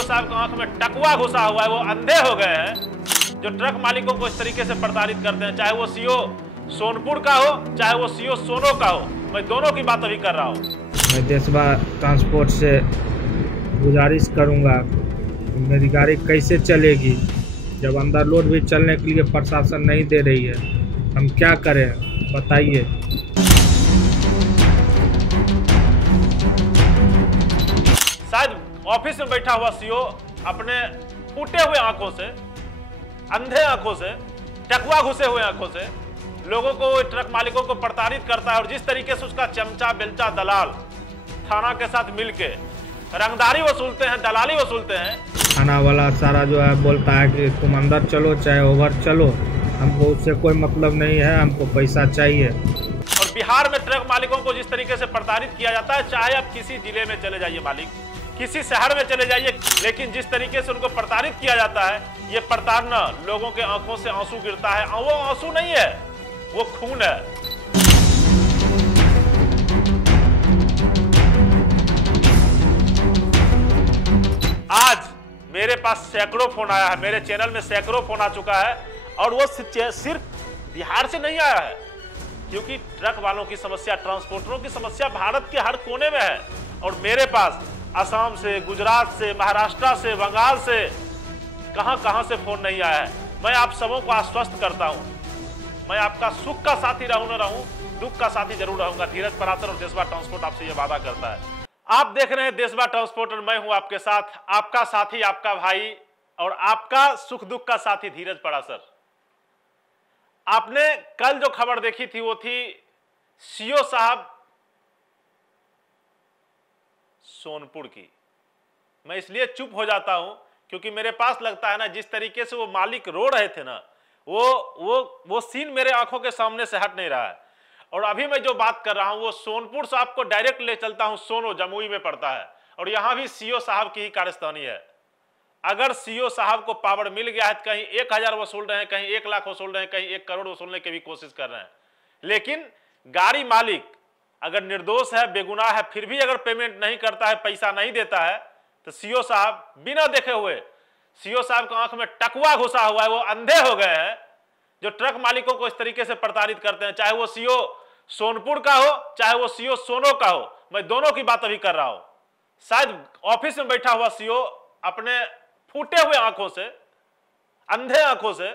CO साहब की आंख में टकुआ घुसा हुआ है, वो अंधे हो गए हैं जो ट्रक मालिकों को इस तरीके से प्रताड़ित करते हैं। चाहे वो सीओ सोनपुर का हो, चाहे वो सीओ सोनो का हो, मैं दोनों की बात अभी कर रहा हूँ। मैं देशवा ट्रांसपोर्ट से गुजारिश करूंगा कि मेरी गाड़ी कैसे चलेगी जब अंदर लोड भी चलने के लिए प्रशासन नहीं दे रही है। हम क्या करें बताइए। शायद ऑफिस में बैठा हुआ सीओ अपने फूटे हुए आंखों से, अंधे आंखों से, टकुआ घुसे हुए आंखों से लोगों को, ट्रक मालिकों को प्रताड़ित करता है। और जिस तरीके से उसका चमचा बेलचा दलाल थाना के साथ मिलके रंगदारी वसूलते हैं, दलाली वसूलते हैं। थाना वाला सारा जो है बोलता है कि तुम अंदर चलो चाहे ओवर चलो, हमको उससे कोई मतलब नहीं है, हमको पैसा चाहिए। और बिहार में ट्रक मालिकों को जिस तरीके से प्रताड़ित किया जाता है, चाहे आप किसी जिले में चले जाइए मालिक, किसी शहर में चले जाइए, लेकिन जिस तरीके से उनको प्रताड़ित किया जाता है, ये प्रताड़ना लोगों के आंखों से आंसू गिरता है। वो आंसू नहीं है, वो खून है। आज मेरे पास सैकड़ों फोन आया है, मेरे चैनल में सैकड़ों फोन आ चुका है, और वो सिर्फ बिहार से नहीं आया है, क्योंकि ट्रक वालों की समस्या, ट्रांसपोर्टरों की समस्या भारत के हर कोने में है। और मेरे पास असम से, गुजरात से, महाराष्ट्र से, बंगाल से, कहां से फोन नहीं आया है। मैं आप सबों को आश्वस्त करता हूं, मैं आपका सुख का साथी रहूं न रहूं, दुख का साथी जरूर रहूंगा। धीरज पराशर और देशवा ट्रांसपोर्ट आपसे यह वादा करता है। आप देख रहे हैं देशवा ट्रांसपोर्ट और मैं हूं आपके साथ, आपका साथी, आपका भाई और आपका सुख दुख का साथी धीरज पराशर। आपने कल जो खबर देखी थी वो थी सीओ साहब सोनपुर की। मैं इसलिए चुप हो जाता हूं क्योंकि मेरे पास लगता है ना, जिस तरीके से वो मालिक रो रहे थे ना, वो सीन मेरे आंखों के सामने से हट नहीं रहा है। और अभी मैं जो बात कर रहा हूं वो सोनपुर से आपको डायरेक्ट ले चलता हूं, सोनो जमुई में पड़ता है, और यहां भी सीओ साहब की ही कारस्तानी है। अगर सीओ साहब को पावर मिल गया है तो कहीं 1000 वसूल रहे हैं, कहीं 1 लाख वसूल रहे हैं, कहीं 1 करोड़ वसूलने की भी कोशिश कर रहे हैं। लेकिन गाड़ी मालिक अगर निर्दोष है, बेगुनाह है, फिर भी अगर पेमेंट नहीं करता है, पैसा नहीं देता है, तो सीओ साहब बिना देखे हुए, सीओ साहब की आंख में टकुआ घुसा हुआ है, वो अंधे हो गए हैं जो ट्रक मालिकों को इस तरीके से प्रताड़ित करते हैं। चाहे वो सीओ सोनपुर का हो, चाहे वो सीओ सोनो का हो, मैं दोनों की बात अभी कर रहा हूं। शायद ऑफिस में बैठा हुआ सीओ अपने फूटे हुए आंखों से, अंधे आंखों से,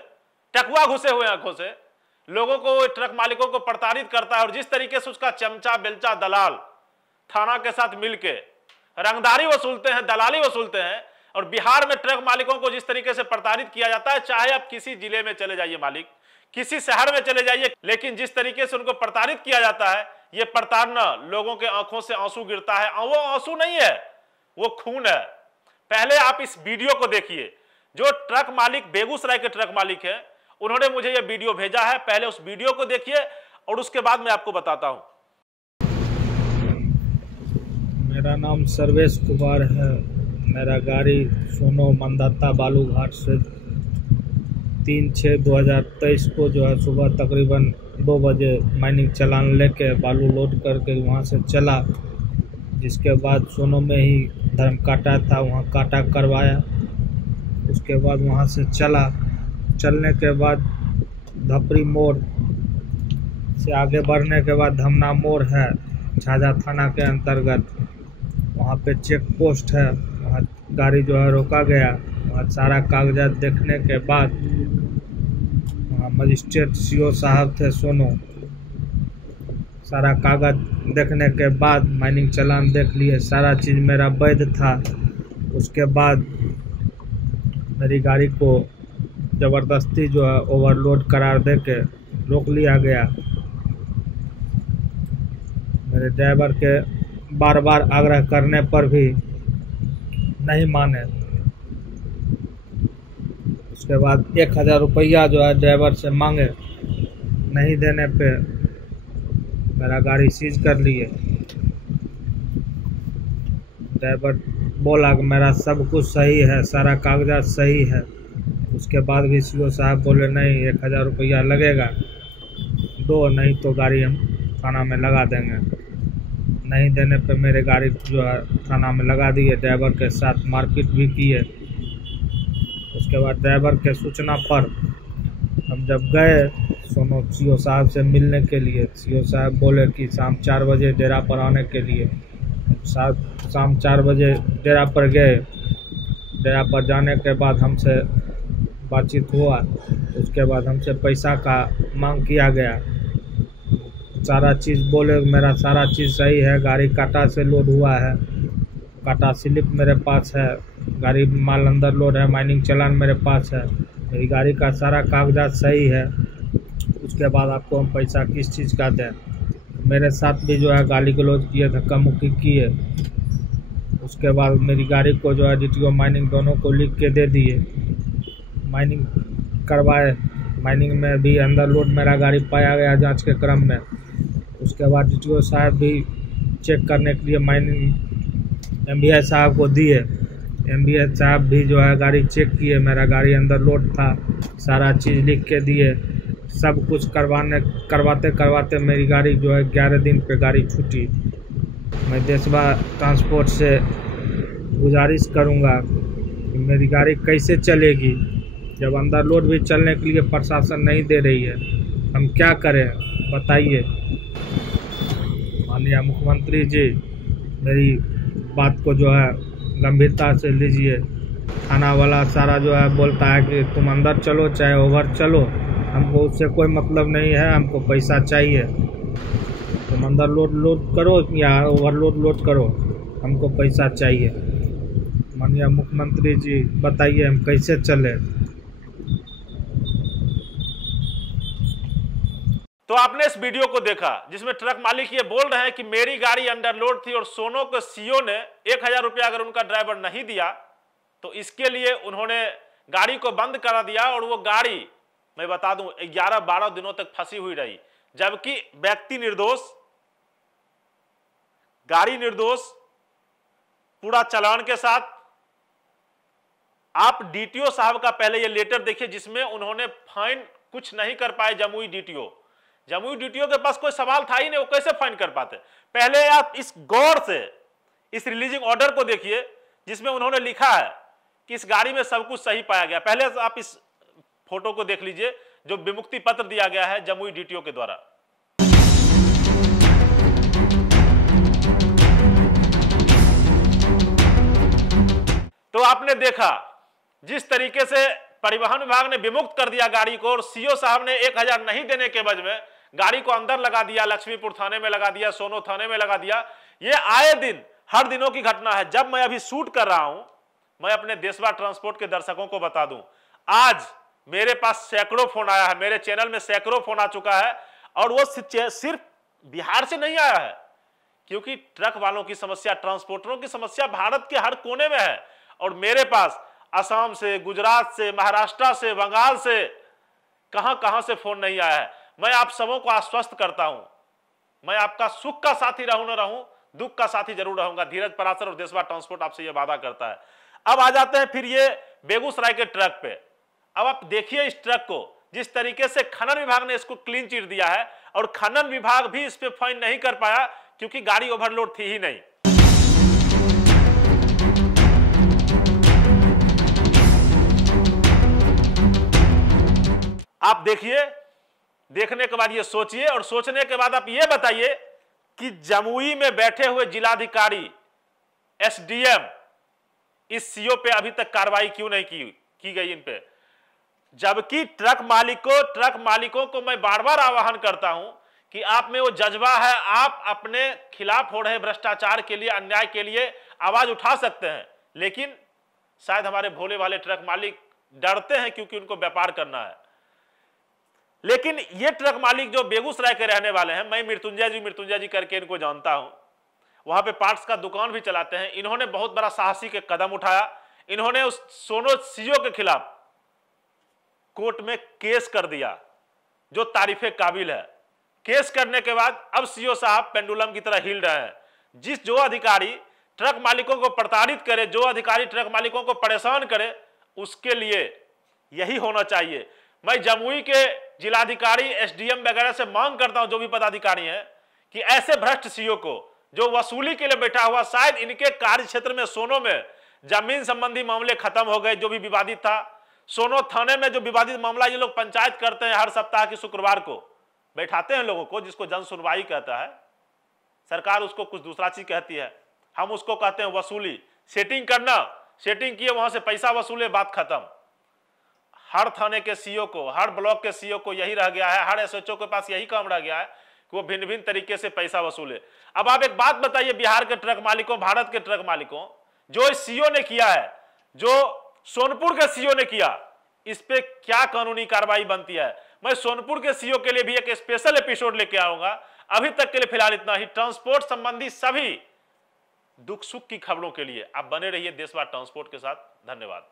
टकुआ घुसे हुए आंखों से लोगों को, ट्रक मालिकों को प्रताड़ित करता है। और जिस तरीके से उसका चमचा बेलचा दलाल थाना के साथ मिलके रंगदारी वसूलते हैं, दलाली वसूलते हैं। और बिहार में ट्रक मालिकों को जिस तरीके से प्रताड़ित किया जाता है, चाहे आप किसी जिले में चले जाइए मालिक, किसी शहर में चले जाइए, लेकिन जिस तरीके से उनको प्रताड़ित किया जाता है, ये प्रताड़ना लोगों के आंखों से आंसू गिरता है। वो आंसू नहीं है, वो खून है। पहले आप इस वीडियो को देखिए। जो ट्रक मालिक, बेगूसराय के ट्रक मालिक है, उन्होंने मुझे यह वीडियो भेजा है। पहले उस वीडियो को देखिए और उसके बाद मैं आपको बताता हूं। मेरा नाम सर्वेश कुमार है। मेरा गाड़ी सोनो मंदाता बालूघाट से 3/6/2023 को जो है सुबह तकरीबन 2 बजे माइनिंग चालान लेके बालू लोड करके वहाँ से चला। जिसके बाद सोनो में ही धर्म काटा था, वहाँ काटा करवाया। उसके बाद वहाँ से चलने के बाद धपरी मोड़ से आगे बढ़ने के बाद धमना मोड़ है, झाझा थाना के अंतर्गत। वहाँ पे चेक पोस्ट है, वहाँ गाड़ी जो है रोका गया। वहाँ सारा कागजात देखने के बाद वहाँ मजिस्ट्रेट सीओ साहब थे सोनो, सारा कागज देखने के बाद माइनिंग चालान देख लिए, सारा चीज़ मेरा वैध था। उसके बाद मेरी गाड़ी को ज़बरदस्ती जो है ओवरलोड करार दे के रोक लिया गया। मेरे ड्राइवर के बार बार आग्रह करने पर भी नहीं माने। उसके बाद 1000 रुपया जो है ड्राइवर से मांगे, नहीं देने पे मेरा गाड़ी सीज कर लिए। ड्राइवर बोला कि मेरा सब कुछ सही है, सारा कागजात सही है। उसके बाद भी सीओ साहब बोले नहीं, 1000 रुपया लगेगा, दो, नहीं तो गाड़ी हम थाना में लगा देंगे। नहीं देने पे मेरे गाड़ी जो है थाना में लगा दी है। ड्राइवर के साथ मारपीट भी की है। उसके बाद ड्राइवर के सूचना पर हम जब गए सोनो सीओ साहब से मिलने के लिए, सीओ साहब बोले कि शाम 4 बजे डेरा पर आने के लिए। शाम 4 बजे डेरा पर गए। डेरा पर जाने के बाद हमसे बातचीत हुआ। उसके बाद हमसे पैसा का मांग किया गया। सारा चीज़ बोले मेरा सारा चीज़ सही है, गाड़ी काटा से लोड हुआ है, काटा स्लिप मेरे पास है, गाड़ी माल अंदर लोड है, माइनिंग चालान मेरे पास है, मेरी गाड़ी का सारा कागजात सही है। उसके बाद आपको हम पैसा किस चीज़ का दें? मेरे साथ भी जो है गाली गलौज किए, धक्का मुक्की किए। उसके बाद मेरी गाड़ी को जो है DTO माइनिंग दोनों को लिख के दे दिए। माइनिंग करवाए। माइनिंग में भी अंदर लोड मेरा गाड़ी पाया गया जांच के क्रम में। उसके बाद DTO साहब भी चेक करने के लिए माइनिंग MBI साहब को दिए। MBI साहब भी जो है गाड़ी चेक किए, मेरा गाड़ी अंदर लोड था, सारा चीज़ लिख के दिए। सब कुछ करवाते करवाते मेरी गाड़ी जो है 11 दिन पे गाड़ी छूटी। मैं देशवा ट्रांसपोर्ट से गुजारिश करूंगा कि मेरी गाड़ी कैसे चलेगी जब अंदर लोड भी चलने के लिए प्रशासन नहीं दे रही है। हम क्या करें बताइए। माननीय मुख्यमंत्री जी मेरी बात को जो है गंभीरता से लीजिए। थाना वाला सारा जो है बोलता है कि तुम अंदर चलो चाहे ओवर चलो, हमको उससे कोई मतलब नहीं है, हमको पैसा चाहिए। तुम अंदर लोड करो या ओवरलोड लोड करो, हमको पैसा चाहिए। माननीय मुख्यमंत्री जी बताइए हम कैसे चले। तो आपने इस वीडियो को देखा जिसमें ट्रक मालिक ये बोल रहे हैं कि मेरी गाड़ी अंडरलोड थी और सोनो के सीओ ने 1000 रुपया अगर उनका ड्राइवर नहीं दिया तो इसके लिए उन्होंने गाड़ी को बंद करा दिया। और वो गाड़ी मैं बता दूं 11-12 दिनों तक फंसी हुई रही, जबकि व्यक्ति निर्दोष, गाड़ी निर्दोष, पूरा चालान के साथ। आप DTO साहब का पहले ये लेटर देखिए जिसमें उन्होंने फाइन कुछ नहीं कर पाए। जमुई DTO के पास कोई सवाल था ही नहीं, वो कैसे फाइन कर पाते। पहले आप इस गौर से इस रिलीजिंग ऑर्डर को देखिए जिसमें उन्होंने लिखा है कि इस गाड़ी में सब कुछ सही पाया गया। पहले आप इस फोटो को देख लीजिए जो विमुक्ति पत्र दिया गया है जमुई DTO के द्वारा। तो आपने देखा जिस तरीके से परिवहन विभाग ने विमुक्त कर दिया गाड़ी को और सीओ साहब ने 1000 नहीं देने के वजह में गाड़ी को अंदर लगा दिया, लक्ष्मीपुर थाने में लगा दिया, सोनो थाने में लगा दिया। ये आए दिन हर दिनों की घटना है। जब मैं अभी शूट कर रहा हूं, मैं अपने देशवा ट्रांसपोर्ट के दर्शकों को बता दूं, आज मेरे पास सैकड़ों फोन आया है, मेरे चैनल में सैकड़ों फोन आ चुका है। और वो सिर्फ बिहार से नहीं आया है, क्योंकि ट्रक वालों की समस्या, ट्रांसपोर्टरों की समस्या भारत के हर कोने में है। और मेरे पास असम से, गुजरात से, महाराष्ट्र से, बंगाल से, कहां से फोन नहीं आया है। मैं आप सबों को आश्वस्त करता हूं, मैं आपका सुख का साथी रहूं न रहूं, दुख का साथी जरूर रहूंगा। धीरज पराशर और देशवा ट्रांसपोर्ट आपसे यह वादा करता है। अब आ जाते हैं फिर ये बेगूसराय के ट्रक पे। अब आप देखिए इस ट्रक को, जिस तरीके से खनन विभाग ने इसको क्लीन चिट दिया है, और खनन विभाग भी इस पे फाइन नहीं कर पाया क्योंकि गाड़ी ओवरलोड थी ही नहीं। आप देखिए, देखने के बाद ये सोचिए, और सोचने के बाद आप ये बताइए कि जमुई में बैठे हुए जिलाधिकारी, SDM इस सीओ पे अभी तक कार्रवाई क्यों नहीं की गई इन पे। जबकि ट्रक मालिकों को मैं बार बार आह्वान करता हूं कि आप में वो जज्बा है, आप अपने खिलाफ हो रहे भ्रष्टाचार के लिए, अन्याय के लिए आवाज उठा सकते हैं, लेकिन शायद हमारे भोले वाले ट्रक मालिक डरते हैं क्योंकि उनको व्यापार करना है। लेकिन ये ट्रक मालिक जो बेगूसराय के रहने वाले हैं, मैं मृत्युंजय जी करके इनको जानता हूं, वहां पे पार्ट्स का दुकान भी चलाते हैं। इन्होंने बहुत बड़ा साहसी के कदम उठाया। इन्होंने उस सोनो सीओ के खिलाफ कोर्ट में केस कर दिया, जो तारीफे काबिल है। केस करने के बाद अब सीओ साहब पेंडुलम की तरह हिल रहे हैं। जो अधिकारी ट्रक मालिकों को प्रताड़ित करे, जो अधिकारी ट्रक मालिकों को परेशान करे, उसके लिए यही होना चाहिए। मैं जमुई के जिलाधिकारी, SDM वगैरह से मांग करता हूं, जो भी पदाधिकारी हैं, कि ऐसे भ्रष्ट सीओ को जो वसूली के लिए बैठा हुआ, शायद इनके कार्य क्षेत्र में सोनो में जमीन संबंधी मामले खत्म हो गए जो भी विवादित था। सोनो थाने में जो विवादित मामला, ये लोग पंचायत करते हैं हर सप्ताह की शुक्रवार को, बैठाते हैं लोगों को, जिसको जन सुनवाई कहता है। सरकार उसको कुछ दूसरा चीज कहती है, हम उसको कहते हैं वसूली, सेटिंग करना। सेटिंग किए, वहां से पैसा वसूले, बात खत्म। हर थाने के सीओ को, हर ब्लॉक के सीओ को यही रह गया है, हर एसएचओ के पास यही काम रह गया है कि वो भिन्न भिन्न तरीके से पैसा वसूले। अब आप एक बात बताइए, बिहार के ट्रक मालिकों, भारत के ट्रक मालिकों, जो इस सीओ ने किया है, जो सोनपुर के सीओ ने किया, इस पे क्या कानूनी कार्रवाई बनती है? मैं सोनपुर के सीओ के लिए भी एक स्पेशल एपिसोड लेके आऊंगा। अभी तक के लिए फिलहाल इतना ही। ट्रांसपोर्ट संबंधी सभी दुख सुख की खबरों के लिए आप बने रहिए देशवार ट्रांसपोर्ट के साथ। धन्यवाद।